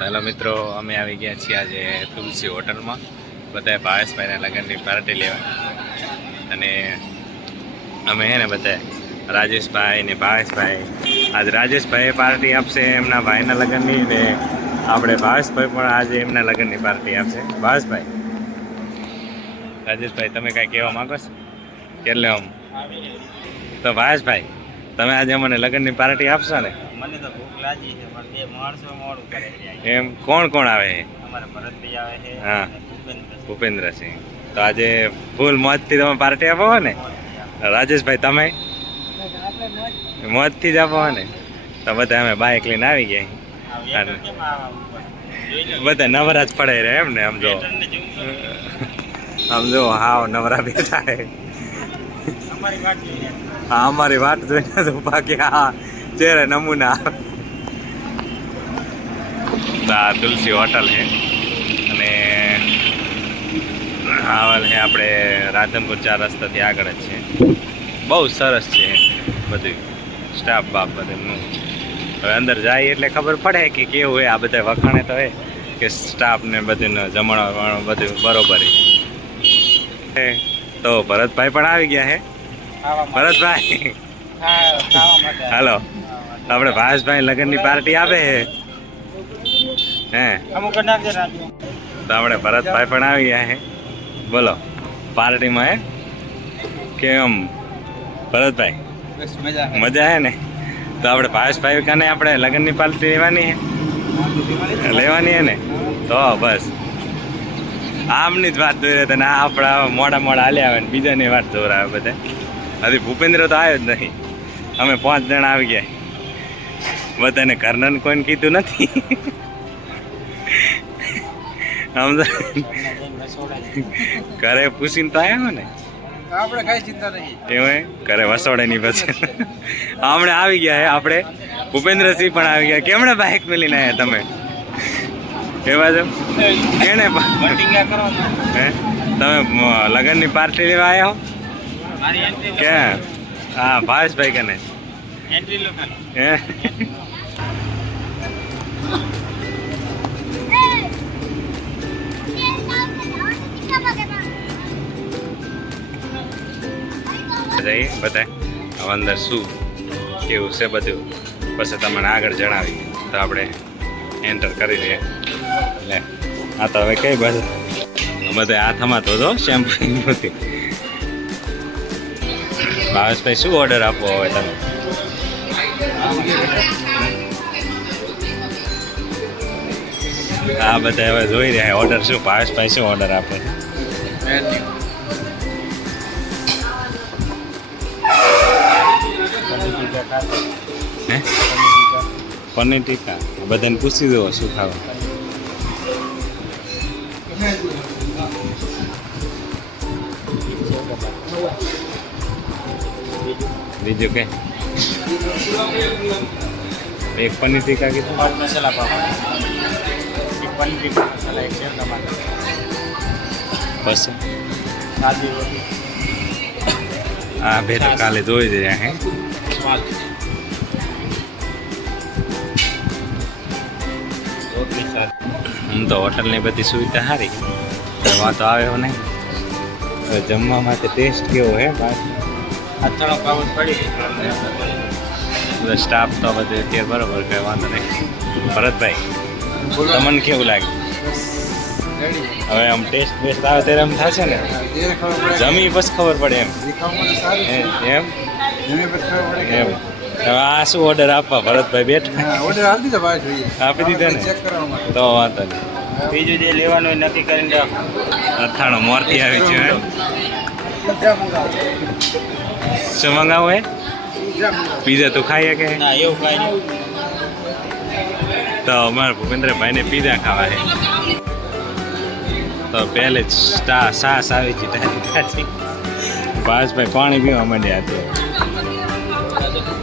Hello મિત્રો અમે આવી ગયા છીએ આજે તુલસી હોટલમાં. બધા ભાવેશભાઈના લગ્નની પાર્ટી લેવા અને અમે હે ને બધા રાજેશભાઈ ને ભાવેશભાઈ. આજે રાજેશભાઈ પાર્ટી આપશે એમના ભાઈના લગ્નની ને આપણે ભાવેશભાઈ પણ આજે એમના લગ્નની પાર્ટી આપશે. ભાવેશભાઈ. રાજેશભાઈ, તમે કાંઈ કહેવા માંગો છો? કેટલે આમ? તો ભાવેશભાઈ, તમે આજે અમને લગ્નની પાર્ટી આપશો ને? લાગી છે પણ બે માણસો મોડું કરે છે એમ કોણ કોણ આવે છે? અમારા ભરતભાઈ આવે છે હા. ભૂપેન્દ્ર ભૂપેન્દ્રસિંહ. તો આજે ફૂલ મોજથી તમે પાર્ટી આપો ને? રાજેશભાઈ તમે? મોજથી જ આપો ને? તો બધા અમે બાઇક લઈને આવી ગયા આવા. બધા નવરા જ પડે રહે એમ ને આમ જો. આમ જો હાવ નવરા બેઠા હે અમારી વાટ હા અમારી વાત જોઈને તો બાકી હા ચહેરા નમૂના. તો આ તુલસી હોટલ છે. અને આવેલ છે આપણે રાધનપુર ચાર રસ્તાથી આગળ જ છે. બહુ સરસ છે બધું. સ્ટાફ બાપ બધું હવે અંદર જાય એટલે ખબર પડે કે કેવું હોય આ બધા વખાણે તો હોય કે સ્ટાફ ને બધું જમણવા બધું બરોબર તો ભરતભાઈ પણ આવી ગયા છે ભરતભાઈ. હાલો. આપણે ભાષભાઈ લગ્નની પાર્ટી આવે છે હે? અમુક નાખજે રાજુ. તો આપણે ભરતભાઈ પણ આવી ગયા છે. બોલો પાર્ટીમાં હે? કેમ ભરતભાઈ મજા. હે. ને? તો આપણે ભાવેશભાઈ કાને આપણે લગ્નની પાર્ટી લેવાની છે લેવાની હે ને? તો બસ. આમની જ વાત જોઈ રહ્યા ને આ આપણા મોડા મોડા હાલ્યા આવે ને બીજાની વાત જોરાવે બધા. હજી ભૂપેન્દ્ર તો આવ્યો જ નહીં. અમે પાંચ જણા આવી ગયા. બધાને ઘરના કોઈને કીધું નથી. ઘરે પૂછીને તો આવ્યા ને? આપણે કઈ ચિંતા નહીં. એવું ઘરે વસોડાની ની પછી. હમણાં આવી ગયા હે આપણે. ભૂપેન્દ્રસિંહ પણ આવી ગયા. કેમણે બાઇક મેલીને આવ્યા તમે? કેવા છો કેને. હે? તમે લગ્નની પાર્ટી લેવા આવ્યા હો? મારી કે હા ભાવેશભાઈ કને? હે? જઈએ બધા હવે અંદર શું, કેવું છે બધું, પછી તમને આગળ જણાવી તો આપણે એન્ટર કરી દઈએ. એટલે આ તો હવે કઈ બસ બધા હાથમાં તો હતો શેમ્પુ નથી ભાવેશભાઈ, શું ઓર્ડર આપવો હવે તમે? આ બધા હવે જોઈ રહ્યા ઓર્ડર શું? ભાવેશભાઈ, શું ઓર્ડર આપે હે? પનીર ટીકા. બધાને પૂછી દો શું ખાવા બીજું કે? એક પનીર ટીકા કીધું. પાંચ મસાલા પાવ એક પનીર ટીકા મસાલા એક શેર ટમાટર. બસ. સાદી રોટી આ બે તો કાલે જોઈ જ રહ્યા હે. સ્વાદ હું તો હોટલની બધી સુવિધા સારી. વાતો આવ્યો નહીં. જમવા માટે ટેસ્ટ કેવો હે બધો સ્ટાફ તો બધું અત્યારે બરોબર કઈ વાંધો નહીં. ભરતભાઈ તમને કેવું લાગે હવે આમ ટેસ્ટ બેસ્ટ આવે ત્યારે એમ થશે ને? જમી બસ ખબર પડે એમ. એમ? એમ. હવે આ શું ઓર્ડર આપવા? ભરતભાઈ બેઠા. આપી દીધા ને? તો વાંધો નહીં. બીજું જે લેવાનું હોય નક્કી કરીને રાખો. અથાણું મોરથી આવી છે? શું મંગાવું હે પીઝા તું ખાઈએ કે? ના એવું ખાઈ નહીં. તો અમારા ભૂપેન્દ્રભાઈને પીઝા ખાવા છે. તો પહેલે જ સ્ટા સાસ આવી છે ભાઈ પાણી પીવા માંડ્યા અત્યારે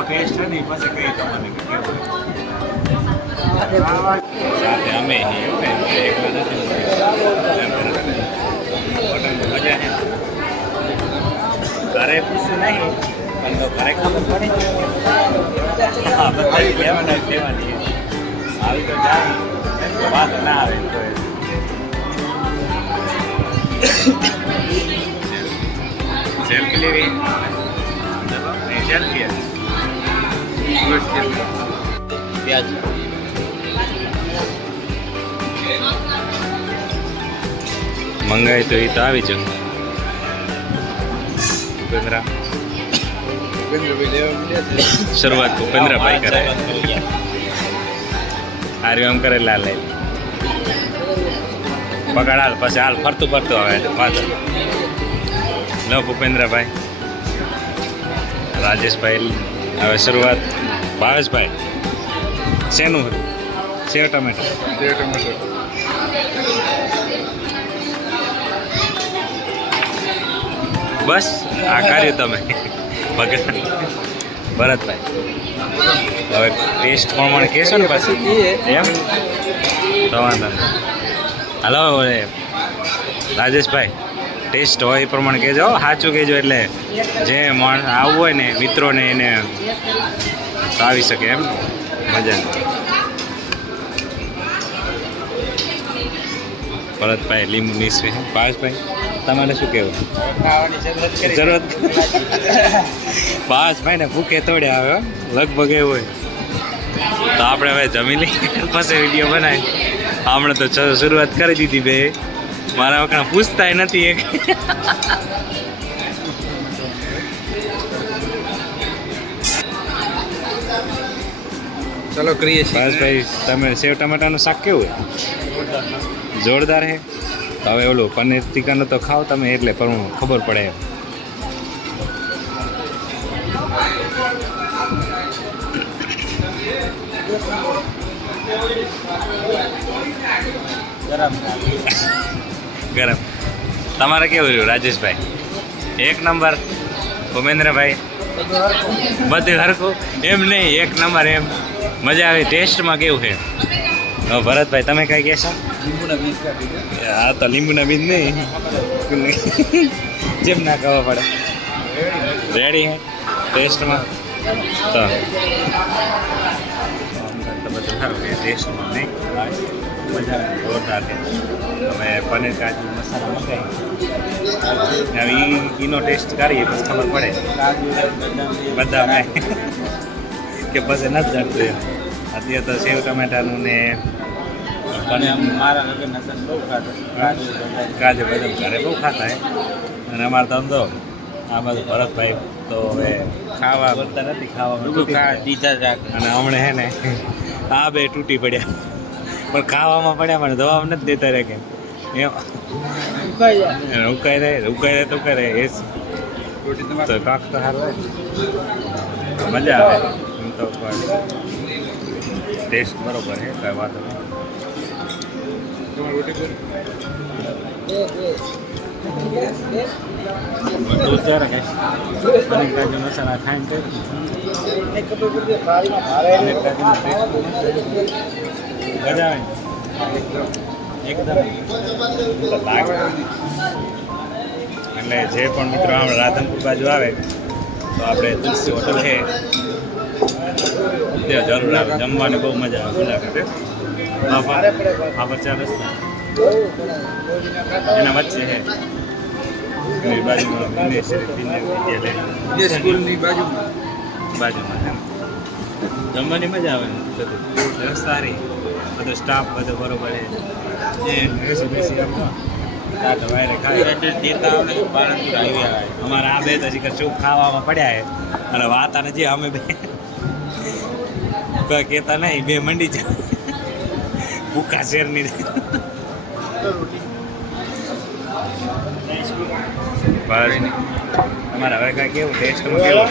કેવો ટેસ્ટ છે ને પછી કહી તમને કેવો સાથે અમે એકલા નથી ઘરે પૂછ્યું નહીં પણ તો ઘરે ખબર પડી હા બધા લેવાના જ લેવાની આવી તો જાય વાત ના આવે તો. સેલ્ફી લેવી? ચલો નહીં સેલ્ફી વ્યાજ મંગાય તો એ તો આવી જ. ઉપેન્દ્રા. શરૂઆત ઉપેન્દ્રભાઈ કરે. હારી આમ કરે લાલ લઈ પકડ હાલ પછી હાલ ફરતું ફરતું આવે. પાછળ લો ભૂપેન્દ્રભાઈ રાજેશભાઈ હવે શરૂઆત. ભાવેશભાઈ શેનું સેવ ટમેટા? બસ આ કર્યું તમે. ભગત ભરતભાઈ હવે ટેસ્ટ પ્રમાણે કહેશો ને પછી? એમ? તો વાંધો હલો રાજેશભાઈ ટેસ્ટ હોય એ પ્રમાણે કહેજો. સાચું કહેજો એટલે જે માણસ આવવું હોય ને મિત્રોને એને આવી શકે એમ. મજા ભરતભાઈ લીંબુ નીસવે પાસભાઈ તમારે શું કહેવું? જરૂરત પાસભાઈ ને ભૂખે તોડ્યા આવે લગભગ એવું હોય. તો આપણે હવે જમી લઈએ. પછી વીડિયો બનાવી હમણાં તો શરૂઆત કરી દીધી બે. મારા વખણા પૂછતાય નથી એક. ચલો કરીએ બસ ભાઈ તમે સેવ ટમેટાનું શાક કેવું હોય જોરદાર હે હવે ઓલું પનીર ટીકાનું તો ખાઓ તમે એટલે પણ ખબર પડે એમ. ગરમ. ગરમ. તમારે કેવું રહ્યું રાજેશભાઈ? એક નંબર. ભૂમેન્દ્રભાઈ બધું હરખું? એમ નહીં એક નંબર એમ. મજા આવી. ટેસ્ટમાં કેવું છે? ભરતભાઈ તમે કઈ કહેશો. આ તો લીંબુના બીજ નહીં. જેમ ના ખબર પડે? રેડી હે? ટેસ્ટમાં? તો. ટેસ્ટમાં નહીં. મજા આવે. જોરદાર પનીર કાજુ મસાલા મંગાવી. હવે એનો ટેસ્ટ કરીએ પછી ખબર પડે. બધા કે પછી નથી જાણતું એમ. અત્યારે તો સેવ ટમેટાનું ને કાજુ બદામ ઘરે બહુ ખાતા અને અમારે તો આમ તો આ બધું ભરતભાઈ તો હવે ખાવા બોલતા નથી ખાવા બધું ખા દીધા જ અને હમણે હે ને આ બે તૂટી પડ્યા. પણ ખાવામાં પડ્યા મને દવા નથી દેતા રે કે એમ. ઉકાઈ રહે ઉકાઈ રહે તો કરે એ તો કાંક તો સારું મજા આવે. એમ પણ ટેસ્ટ બરોબર છે, કાંઈ વાત કે મસાલા ખાઈને તો મજા આવે. એકદમ. એટલે જે પણ મિત્રો આમ રાધનપુર બાજુ આવે, તો આપણે તુલસી હોટલ છે ત્યાં જરૂર આવે. જમવાની બહુ મજા આવે. મુલાકાતે હે? આભાર ચાર રસ્તા. એના વચ્ચે છે બાજુમાં. જમવાની મજા આવે બધું. સારી. બધો સ્ટાફ બધો બરોબર તો અમારા આ બે તો હજી ચૂપ ખાવામાં પડ્યા છે અને વાત અને જે અમે બે કોઈ કહેતા નહીં બે મંડી જાય ભૂખા શેરની. તમારે હવે કાંઈ કેવું? ટેસ્ટમાં કેવું?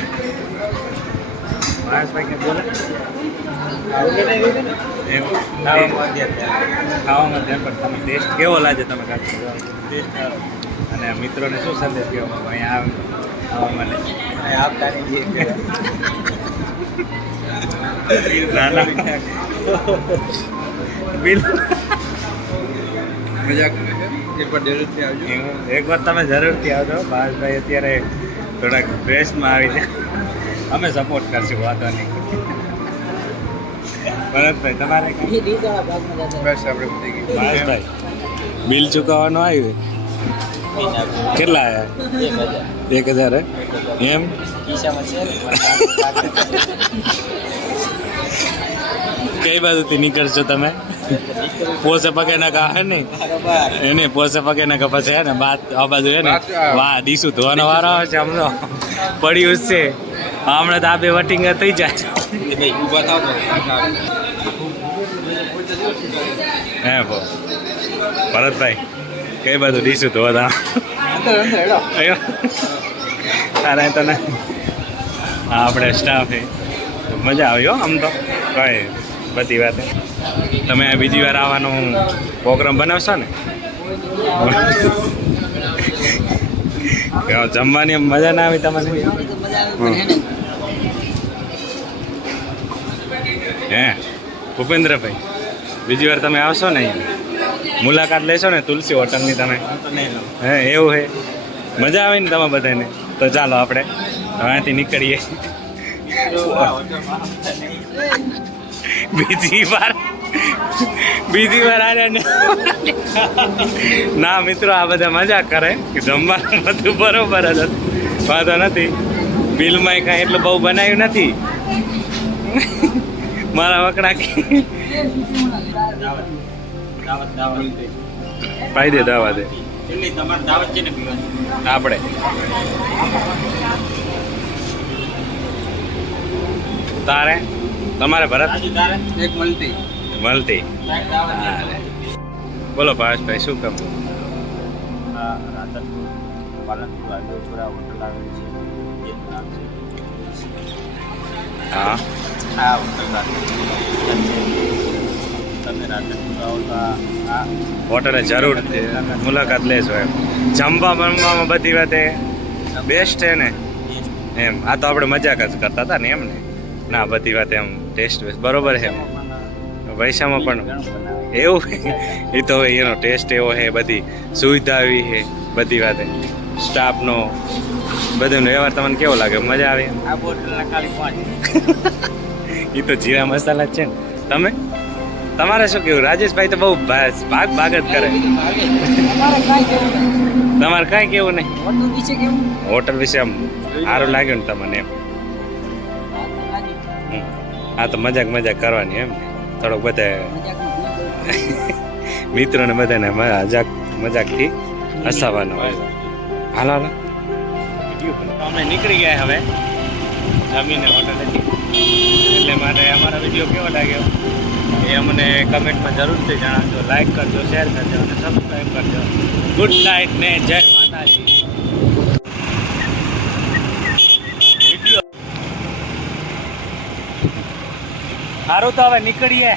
મહારાજભાઈ બોલે? ખાવામાં ત્યાં પણ તમે ટેસ્ટ કેવો લાગે તમે ટેસ્ટ અને મિત્રોને શું સંદેશ કહેવા? અહીંયા આવ- આવવા માટે આપતા નહીં. ના ના બિલ. મજાક એક વાર તમે જરૂરથી આવજો. ભાવેશભાઈ અત્યારે થોડાક ડ્રેસમાં આવી છે. અમે સપોર્ટ કરશું વાંધો નહીં. ભરતભાઈ તમારે કાંઈ? બસ આપણે પતી ગઈ. ભાવેશભાઈ બિલ ચૂકવવાનું આવ્યું? કેટલા આવ્યા એક હજાર? એમ? કઈ બાજુથી નીકળશો તમે? પોસે પગે ના કા હે નહીં? એને પોસે પગે ના કા પછી હે ને બાત આ બાજુ હે ને? વાહ દીશું ધોવાનો વારો આવે છે હમણો પડ્યું જ છે. હમણાં તો આ બે વટિંગ થઈ જાય. ઊભા થાવ હે ભો ભરતભાઈ કઈ બાજુ દીશું ધોવા તા અરે તને. આપણે સ્ટાફ મજા આવી હો આમ તો. કઈ બધી વાત. તમે બીજી વાર આવવાનો પ્રોગ્રામ બનાવશો ને? જમવાની મજા ના આવી તમને? હે. ભૂપેન્દ્રભાઈ, બીજી વાર તમે આવશો ને મુલાકાત લેશો ને તુલસી હોટલની તમે? હે, એવું હે. મજા આવે ને તમે બધાને? તો ચાલો આપણે અહીંયાથી નીકળીએ. બીજી વાર બીજી વાર આને ના મિત્રો, આ બધા મજા કરે. જમવાનું બધું બરોબર જ. વાંધો નથી. બિલમાં કાંઈ એટલું બહુ બનાવ્યું નથી. મારા વકડા પાઈ દે, દાવા દે. આપણે તારે? તમારે ભરત? એક મળતી મળતી બોલો ભાવેશભાઈ શું કામ? રાધનપુર પાલનપુર આજુબાજુ હોટલ આવેલી છે. એનું નામ છે. હા. આ હોટલ તમે રાધનપુર આવો તો આ- હોટલે જરૂર મુલાકાત લેશો એમ. જમવા બમવામાં બધી વાતે બેસ્ટ છે ને? એમ. આ તો આપણે મજાક જ કરતા હતા ને એમ ને? ના બધી વાત એમ ટેસ્ટ વેસ્ટ બરોબર છે. પૈસામાં પણ એવું? એ તો હવે એનો ટેસ્ટ એવો છે બધી સુવિધા એવી છે બધી વાતે. સ્ટાફનો બધું વ્યવહાર તમને કેવો લાગે? મજા આવે? એ તો જીરા મસાલા જ છે ને. તમે? તમારે શું કેવું? રાજેશભાઈ તો બહુ ભાગ ભાગ જ કરે. તમારે કાંઈ કેવું નહીં? હોટલ વિશે આમ સારું લાગ્યું ને તમને એમ. હા, તો મજાક મજાક કરવાની એમ. થોડોક બધા મિત્રોને બધાને મજાક, મજાકથી હસાવાનો હોય હાલો. અમે નીકળી ગયા હવે. જમીને હોટલેથી એટલે માટે અમારો વીડિયો કેવો લાગ્યો? એ અમને કમેન્ટમાં જરૂરથી જણાવજો. લાઈક કરજો શેર કરજો અને સબસ્ક્રાઈબ કરજો. ગુડ નાઇટ ને જય માતાજી. સારું તો હવે નીકળીએ.